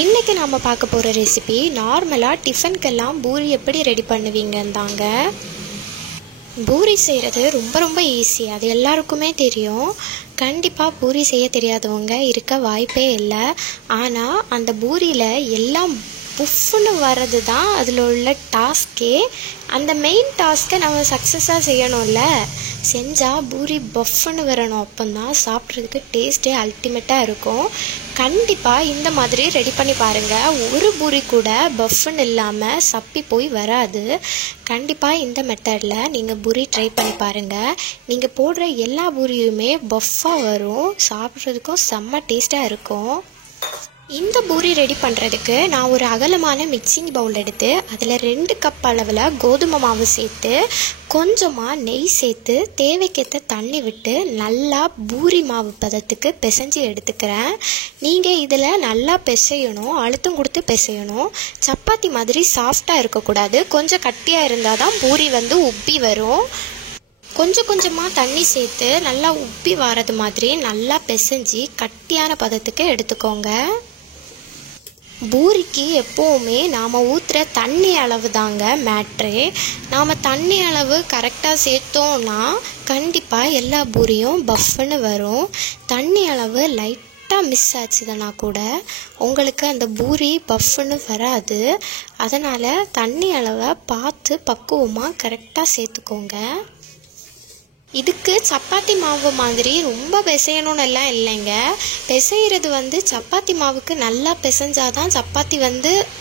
இன்றைக்கி நம்ம பார்க்க போகிற ரெசிபி நார்மலாக டிஃபனுக்கெல்லாம் பூரி எப்படி ரெடி பண்ணுவீங்கன்னு தாங்க. பூரி செய்கிறது ரொம்ப ஈஸி, அது எல்லாருக்குமே தெரியும். கண்டிப்பாக பூரி செய்ய தெரியாதவங்க இருக்க வாய்ப்பே இல்லை. ஆனால் அந்த பூரியில் எல்லாம் புஃப்னு வர்றது தான் அதில் உள்ள டாஸ்கே. அந்த மெயின் டாஸ்க்கை நம்ம சக்ஸஸாக செய்யணும்ல, செஞ்சால் பூரி பஃப்னு வரணும். அப்போதான் சாப்பிட்றதுக்கு டேஸ்ட்டே அல்டிமேட்டாக இருக்கும். கண்டிப்பாக இந்த மாதிரி ரெடி பண்ணி பாருங்கள். ஒரு பூரி கூட பஃப்னு இல்லாமல் சப்பி போய் வராது. கண்டிப்பாக இந்த மெத்தடில் நீங்கள் பூரி ட்ரை பண்ணி பாருங்கள். நீங்கள் போடுற எல்லா பூரியுமே பஃப்பாக வரும், சாப்பிட்றதுக்கும் செம்ம டேஸ்ட்டாக இருக்கும். இந்த பூரி ரெடி பண்ணுறதுக்கு நான் ஒரு அகலமான மிக்சிங் பவுல் எடுத்து அதில் 2 கப் அளவில் கோதுமை மாவு சேர்த்து கொஞ்சமாக நெய் சேர்த்து தேவைக்கேற்ற தண்ணி விட்டு நல்லா பூரி மாவு பதத்துக்கு பிசைஞ்சு எடுத்துக்கிறேன். நீங்கள் இதில் நல்லா பிசையணும், அழுத்தம் கொடுத்து பிசையணும். சப்பாத்தி மாதிரி சாஃப்டாக இருக்கக்கூடாது, கொஞ்சம் கட்டியாக இருந்தால் தான் பூரி உப்பி வரும். கொஞ்சமாக தண்ணி சேர்த்து நல்லா உப்பி வர்றது மாதிரி நல்லா பிசைஞ்சு கட்டியான பதத்துக்கு எடுத்துக்கோங்க. பூரிக்கு எப்போவுமே நாம் ஊற்றுற தண்ணி அளவு தாங்க மேட்ரு. நாம் தண்ணி அளவு கரெக்டாக சேர்த்தோன்னா கண்டிப்பாக எல்லா பூரியும் பஃப்னு வரும். தண்ணி அளவு லைட்டாக மிஸ் ஆச்சுதுன்னா கூட உங்களுக்கு அந்த பூரி பஃப்னு வராது. அதனால் தண்ணி அளவை பார்த்து பக்குவமாக கரெக்டாக சேர்த்துக்கோங்க. இதுக்கு சப்பாத்தி மாவு மாதிரி ரொம்ப பிசையணும்னு எல்லாம் இல்லைங்க. பிசைகிறது சப்பாத்தி மாவுக்கு நல்லா பிசைஞ்சாதான் சப்பாத்தி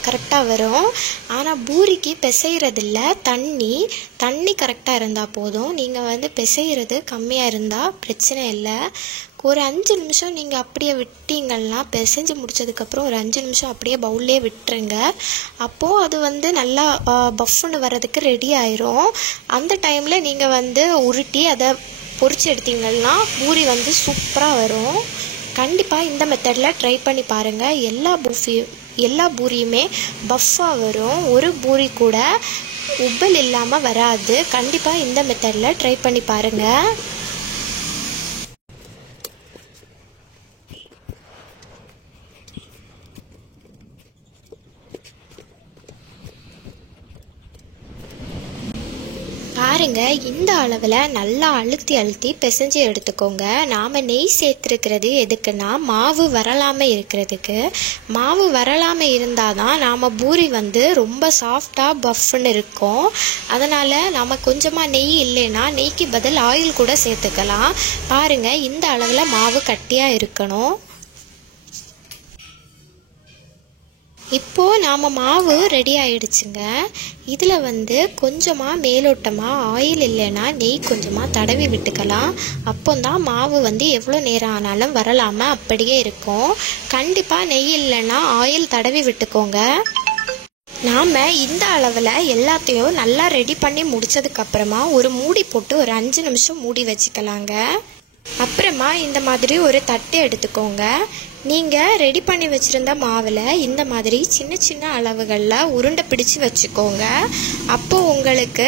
கரெக்டாக வரும். ஆனால் பூரிக்கு பிசைகிறதில்ல, தண்ணி கரெக்டாக இருந்தால் போதும். நீங்கள் பிசைகிறது கம்மியாக இருந்தால் பிரச்சனை இல்லை. ஒரு 5 நிமிஷம் நீங்கள் அப்படியே விட்டீங்கன்னா, பிசைஞ்சு முடித்ததுக்கப்புறம் ஒரு 5 நிமிஷம் அப்படியே பவுல்லே விட்டுருங்க. அப்போது அது நல்லா பஃப்னு வர்றதுக்கு ரெடி ஆயிரும். அந்த டைமில் நீங்கள் உருட்டி அதை பொரிச்சு எடுத்தீங்கன்னா பூரி சூப்பராக வரும். கண்டிப்பாக இந்த மெத்தடில் ட்ரை பண்ணி பாருங்கள். எல்லா பூரியுமே பஃப்பாக வரும், ஒரு பூரி கூட உப்பல் இல்லாமல் வராது. கண்டிப்பாக இந்த மெத்தடில் ட்ரை பண்ணி பாருங்கள். பாருங்கள், இந்த அளவில் நல்லா அழுத்தி பிசைஞ்சு எடுத்துக்கோங்க. நாம் நெய் சேர்த்துருக்கிறது எதுக்குன்னா மாவு வரலாமல் இருக்கிறதுக்கு. மாவு வரலாமல் இருந்தால் தான் நாம் பூரி ரொம்ப சாஃப்டாக பஃப்னு இருக்கும். அதனால் நம்ம கொஞ்சமாக நெய் இல்லைன்னா நெய்க்கு பதில் ஆயில் கூட சேர்த்துக்கலாம். பாருங்கள், இந்த அளவில் மாவு கட்டியாக இருக்கணும். இப்போது நாம் மாவு ரெடி ஆகிடுச்சுங்க. இதில் கொஞ்சமாக மேலோட்டமாக ஆயில் இல்லைன்னா நெய் கொஞ்சமாக தடவி விட்டுக்கலாம். அப்போ தான் மாவு எவ்வளோ நேரம் ஆனாலும் வரலாமல் அப்படியே இருக்கும். கண்டிப்பாக நெய் இல்லைன்னா ஆயில் தடவி விட்டுக்கோங்க. நாம் இந்த அளவில் எல்லாத்தையும் நல்லா ரெடி பண்ணி முடித்ததுக்கப்புறமா ஒரு மூடி போட்டு ஒரு 5 நிமிஷம் மூடி வச்சுக்கலாங்க. அப்புறமா இந்த மாதிரி ஒரு தட்டு எடுத்துக்கோங்க. நீங்கள் ரெடி பண்ணி வச்சுருந்த மாவில் இந்த மாதிரி சின்ன அளவுகளில் உருண்டை பிடிச்சி வச்சுக்கோங்க. அப்போது உங்களுக்கு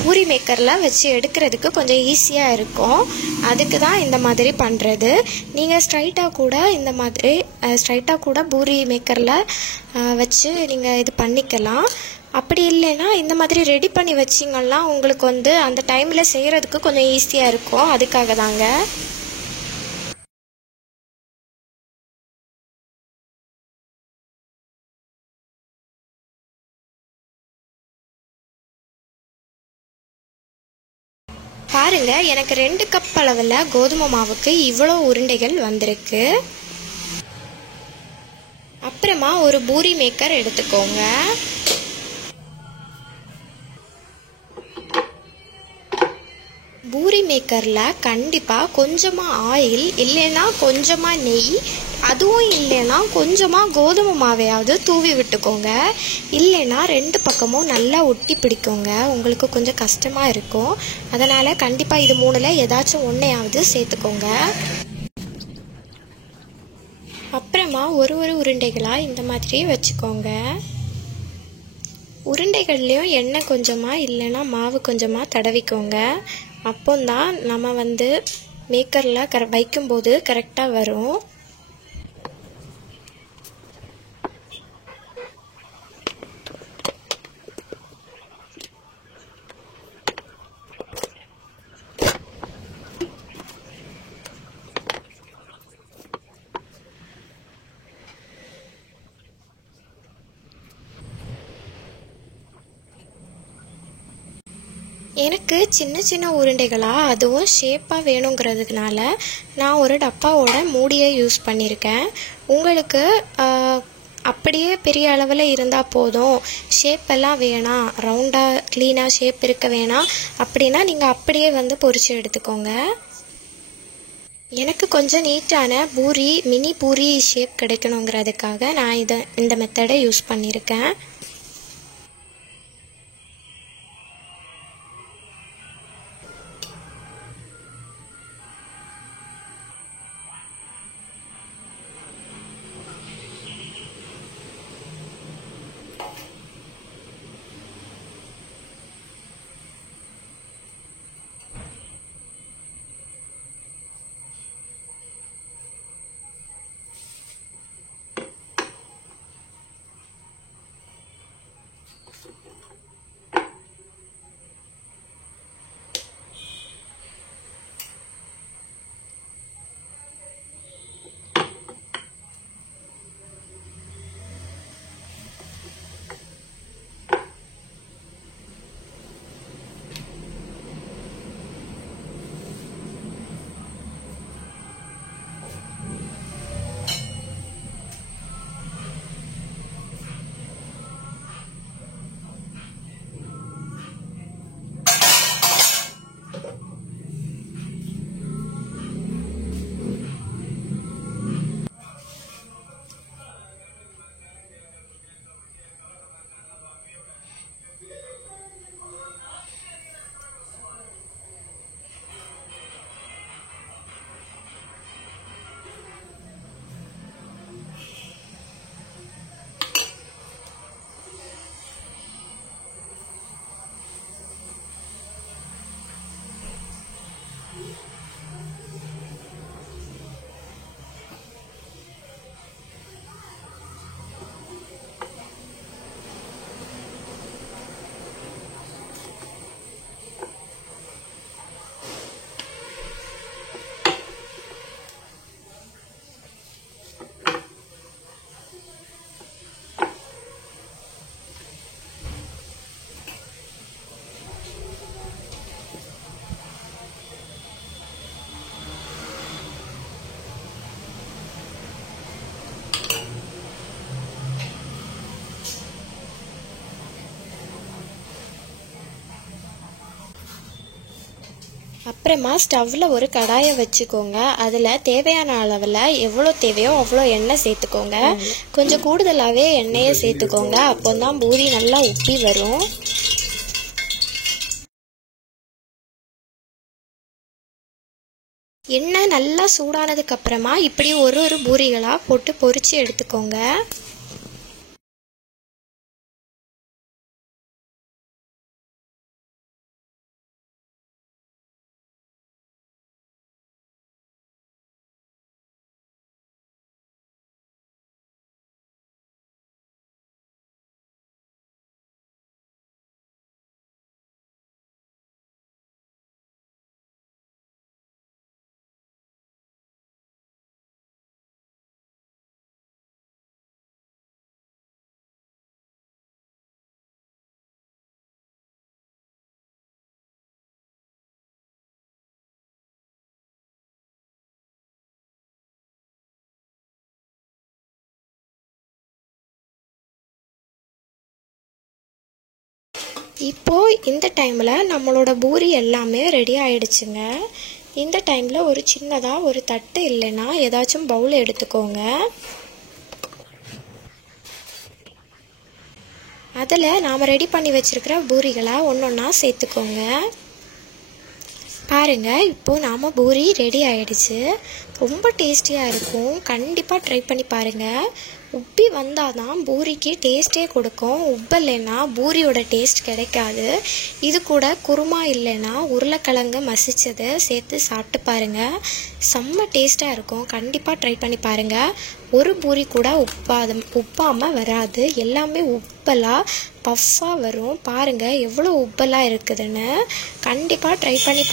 பூரி மேக்கரில் வச்சு எடுக்கிறதுக்கு கொஞ்சம் ஈஸியாக இருக்கும். அதுக்கு தான் இந்த மாதிரி பண்ணுறது. நீங்கள் ஸ்ட்ரைட்டாக கூட பூரி மேக்கரில் வச்சு நீங்கள் இது பண்ணிக்கலாம். அப்படி இல்லைன்னா இந்த மாதிரி ரெடி பண்ணி வச்சிங்கன்னா உங்களுக்கு அந்த டைமில் செய்கிறதுக்கு கொஞ்சம் ஈஸியாக இருக்கும். அதுக்காக தாங்க. பாருங்கள், எனக்கு 2 கப் அளவில் கோதுமை மாவுக்கு இவ்வளோ உருண்டைகள் வந்திருக்கு. அப்புறமா ஒரு பூரி மேக்கர் எடுத்துக்கோங்க. பூரி மேக்கரில் கண்டிப்பாக கொஞ்சமாக ஆயில் இல்லைன்னா கொஞ்சமாக நெய், அதுவும் இல்லைன்னா கொஞ்சமாக கோதுமை மாவையாவது தூவி விட்டுக்கோங்க. இல்லைன்னா 2 பக்கமும் நல்லா ஒட்டி பிடிக்குங்க, உங்களுக்கு கொஞ்சம் கஷ்டமாக இருக்கும். அதனால் கண்டிப்பாக இது 3ல் ஏதாச்சும் ஒன்றையாவது சேர்த்துக்கோங்க. அப்புறமா ஒரு உருண்டைகளாக இந்த மாதிரி வச்சுக்கோங்க. உருண்டைகள்லேயும் எண்ணெய் கொஞ்சமாக இல்லைன்னா மாவு கொஞ்சமாக தடவிக்கோங்க. அப்போதான் நம்ம வைக்கும்போது கரெக்டாக வரும். எனக்கு சின்ன சின்ன உருண்டைகளாக அதுவும் ஷேப்பாக வேணுங்கிறதுனால நான் ஒரு டப்பாவோட மூடியை யூஸ் பண்ணியிருக்கேன். உங்களுக்கு அப்படியே பெரிய அளவில் இருந்தால் போதும், ஷேப்பெல்லாம் வேணாம், ரவுண்டாக க்ளீனாக ஷேப் இருக்க வேணாம் அப்படின்னா நீங்கள் அப்படியே பொரிச்சு எடுத்துக்கோங்க. எனக்கு கொஞ்சம் நீட்டான பூரி, மினி பூரி ஷேப் கிடைக்கணுங்கிறதுக்காக நான் இந்த மெத்தடை யூஸ் பண்ணியிருக்கேன். அப்புறமா ஸ்டவ்வில் ஒரு கடாயை வச்சுக்கோங்க. அதில் தேவையான அளவில் எவ்வளோ தேவையோ அவ்வளோ எண்ணெய் சேர்த்துக்கோங்க. கொஞ்சம் கூடுதலாகவே எண்ணெயை சேர்த்துக்கோங்க, அப்போ தான் பூரி நல்லா உப்பி வரும். எண்ணெய் நல்லா சூடானதுக்கு அப்புறமா இப்படி ஒரு ஒரு பூரிகளாக போட்டு பொரிச்சு எடுத்துக்கோங்க. இப்போது இந்த டைமில் நம்மளோட பூரி எல்லாமே ரெடி ஆயிடுச்சுங்க. இந்த டைமில் ஒரு சின்னதாக ஒரு தட்டு இல்லைன்னா ஏதாச்சும் பவுல் எடுத்துக்கோங்க. அதில் நாம் ரெடி பண்ணி வச்சுருக்கிற பூரிகளை ஒன்றொன்னா சேர்த்துக்கோங்க. பாருங்கள், இப்போது நாம் பூரி ரெடி ஆகிடுச்சு. ரொம்ப டேஸ்டியாக இருக்கும். கண்டிப்பாக ட்ரை பண்ணி பாருங்கள். உப்பி வந்தால் தான் பூரிக்கு டேஸ்ட்டே கொடுக்கும். உப்பலைன்னா பூரியோட டேஸ்ட் கிடைக்காது. இது கூட குருமா இல்லைன்னா உருளைக்கிழங்கு மசிச்சதை சேர்த்து சாப்பிட்டு பாருங்கள். செம்ம டேஸ்ட்டாக இருக்கும். கண்டிப்பாக ட்ரை பண்ணி பாருங்கள். ஒரு பூரி கூட உப்பாமல் வராது. எல்லாமே உப்பலாக பஃப்பாக வரும். பாருங்கள் எவ்வளோ உப்பலாக இருக்குதுன்னு. கண்டிப்பாக ட்ரை பண்ணி